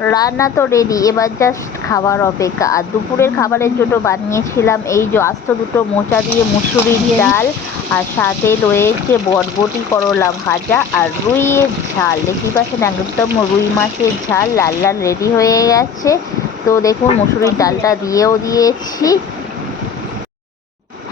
রান্না তো রেডি এবার জাস্ট খাবার অপেক্ষা। আর দুপুরের খাবারের জন্য বানিয়েছিলাম এই যে আস্ত দুটো মোচা দিয়ে মুসুরির ডাল আর সাথে রয়েছে বরবটি করলা ভাজা আর রুইয়ের ঝাল। দেখতেই পাচ্ছেন একদম রুই মাছের ঝাল লাল লাল রেডি হয়ে গেছে। তো দেখুন মুসুরির ডালটা দিয়েও দিয়েছি।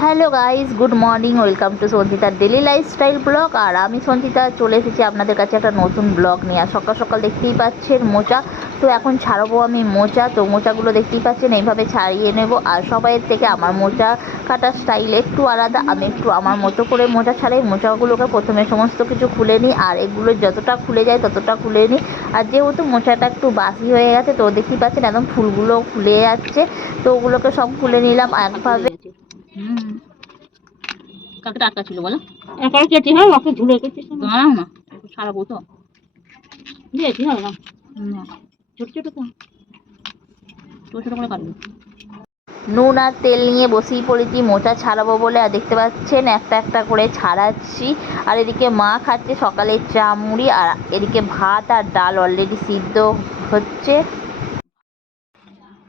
Hello guys good morning welcome to সঞ্চিতার daily lifestyle blog আর আমি সঞ্চিতা চলে এসেছি আপনাদের কাছে একটা নতুন ব্লগ নিয়ে। আর সকাল সকাল দেখতেই পাচ্ছেন মোচা তো এখন ছাড়াবো আমি মোচা। তো মোচাগুলো দেখতেই পাচ্ছেন এইভাবে ছাড়িয়ে নেব। আর সবাইয়ের থেকে আমার মোচা কাটার স্টাইল একটু আলাদা। আমি একটু আমার মতো করে মোচা ছাড়াই মোচাগুলোকে প্রথমে সমস্ত কিছু খুলে নিই। আর এগুলো যতটা খুলে যায় ততটা খুলে নিই। আর যেহেতু মোচাটা একটু বাসি হয়ে গেছে তো দেখতেই পাচ্ছেন একদম ফুলগুলো খুলে যাচ্ছে। তো ওগুলোকে সব খুলে নিলাম একভাবে। ছিল বলো। কেটে হয় ওকে ঝুলে দাঁড়াও না ছাড়াবো তো। দিয়েছি হবে না না। ছোট ছোট ছোট ছোট করে কাটবো। নুন আর তেল নিয়ে বসেই পড়েছি মোচা ছাড়াবো বলে। আর দেখতে পাচ্ছেন একটা একটা করে ছাড়াচ্ছি। আর এদিকে মা খাচ্ছে সকালে চা মুড়ি আর এদিকে ভাত আর ডাল অলরেডি সিদ্ধ হচ্ছে।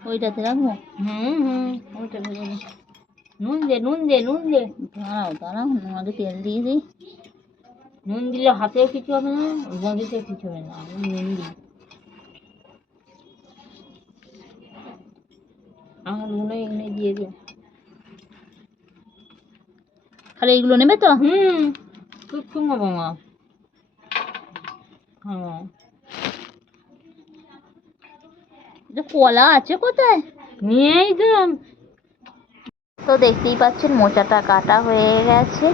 ওইটাতে রাখব? হুম হুম। ওইটা নুন দে নুন দে নুন দে। দাঁড়াও দাঁড়াও আগে তেল দিয়ে দিই। নুন দিলে হাতেও কিছু হবে না বঁদিতেও কিছু হবে না আমি নুন দিই। আমার নুনে এমনি দিয়ে দে। খালি এইগুলো নেবে তো? হুম খুব সুন্দর বাবা হ্যাঁ। কলা আছে কোথায়? নিয়েই দিলাম তো দেখতেই পাচ্ছেন মোচাটা কাটা হয়ে গেছে।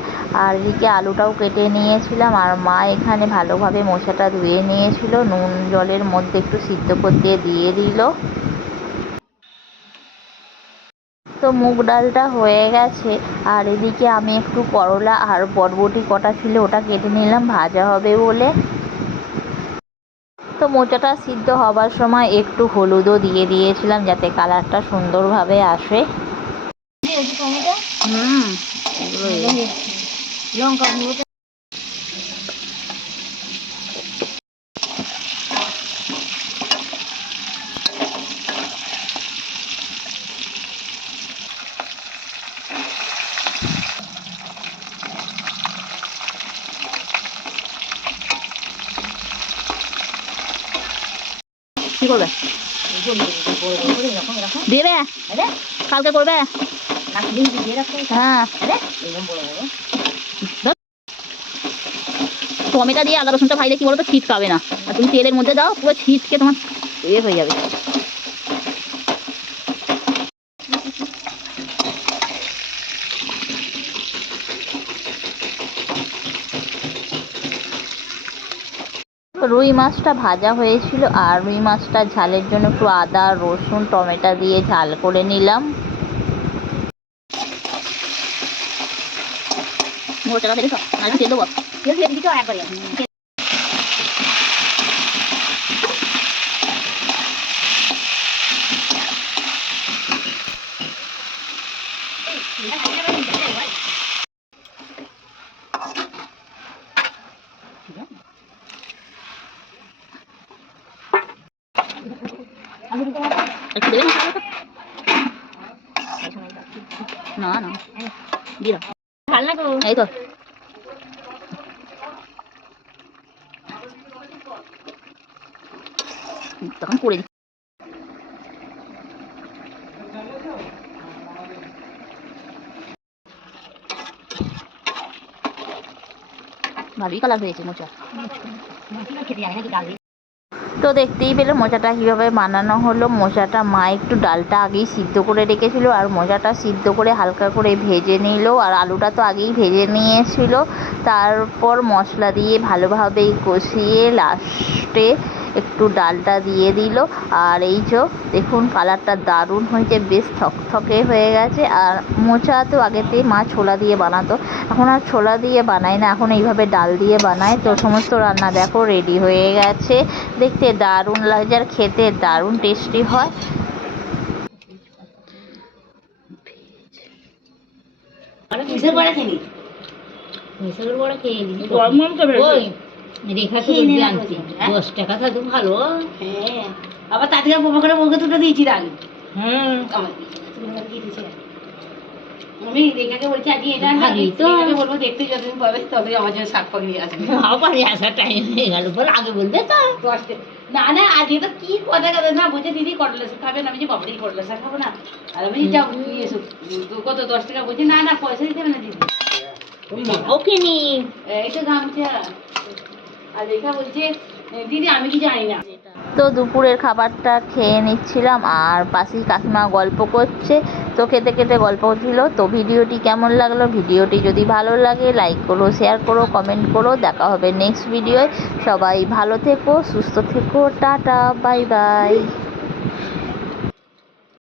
আর এদিকে আলুটাও কেটে নিয়েছিলাম। আর মা এখানে ভালোভাবে মোচাটা ধুয়ে নিয়েছিল। নুন জলের মধ্যে একটু সিদ্ধ করতে দিয়ে দিল। তো মুগ ডালটা হয়ে গেছে। আর এদিকে আমি একটু করলা আর বরবটি কটা ছিল ওটা কেটে নিলাম ভাজা হবে বলে। তো মোচাটা সিদ্ধ হবার সময় একটু হলুদও দিয়ে দিয়েছিলাম যাতে কালারটা সুন্দরভাবে আসে। হুম লঙ্কা কি করবে? দেবে? কালকে করবে? হ্যাঁ। টমেটো দিয়ে আদা রসুনটা ভাইলে কি বলতো ছিট খাবে না। আর তুমি তেলের মধ্যে দাও, পুরো ছিটকে তোমার ইয়ে হয়ে যাবে। রুই মাছটা ভাজা হয়েছিল আর রুই মাছটা ঝালের জন্য একটু আদা, রসুন, টমেটো দিয়ে ঝাল করে নিলাম। একটু দেবে না না না দিয়ে দাও ভালো না গো এই তো তখন করে দিই ভালোই কালার হয়েছে মোচা খেতে জানি নাকি ডাল দিয়ে তো দেখতেই পেলে মোচাটা কীভাবে বানানো হলো। মোচাটা মা একটু ডালটা আগেই সিদ্ধ করে রেখেছিল আর মোচাটা সিদ্ধ করে হালকা করে ভেজে নিল আর আলুটা তো আগেই ভেজে নিয়েছিল। তারপর মশলা দিয়ে ভালোভাবে কষিয়ে লাস্টে একটু ডালটা দিয়ে দিল। আর এই যে দেখুন কালারটা দারুণ হয়েছে বেশ থকথকে হয়ে গেছে। আর মোচা তো আগেতে মা ছোলা দিয়ে বানাতো। এখন আর ছোলা দিয়ে বানায় না এখন এইভাবে ডাল দিয়ে বানায়। তো সমস্ত রান্না দেখো রেডি হয়ে গেছে। দেখতে দারুণ লাগে আর খেতে দারুণ টেস্টি হয়। কিসের বড়া খেয়ে নি গরম গরম রেখা দশ টাকা ভালো। হ্যাঁ। আবার তাদেরকে বোমা করে বউকে দুটো দিয়েছি রাগ হুম। আমার তুমি আমাকে দিয়ে দিয়েছে। আমি রেখাকে বলছি আজকে এটা না তো। বলব দেখতে যতদিন পাবে ততই আমার জন্য শাক পাক নিয়ে আসবে। আবার আসার টাইম হয়ে গেল বল আগে বলবে তো। দশটা না না আজকে তো কি কথা কথা না বলছে দিদি করলা শাক খাবে না। আমি যে বাবরি করলা শাক খাব না। আর আমি নিয়ে এসো। কত দশ টাকা বলছি না না পয়সা দিতে হবে না দিদি। মাও কিনি এই তো গামছা। আর রেখা বলছে দিদি, আমি কি জানি না? তো দুপুরের খাবারটা খেয়ে নিচ্ছিলাম আর পাশেই কাকিমা গল্প করছে। তো খেতে খেতে গল্প ছিল তো ভিডিওটি কেমন লাগল? ভিডিওটি যদি ভালো লাগে লাইক করো শেয়ার করো কমেন্ট করো। দেখা হবে নেক্সট ভিডিওয় সবাই ভালো থেকো, সুস্থ থেকো। Tata bye bye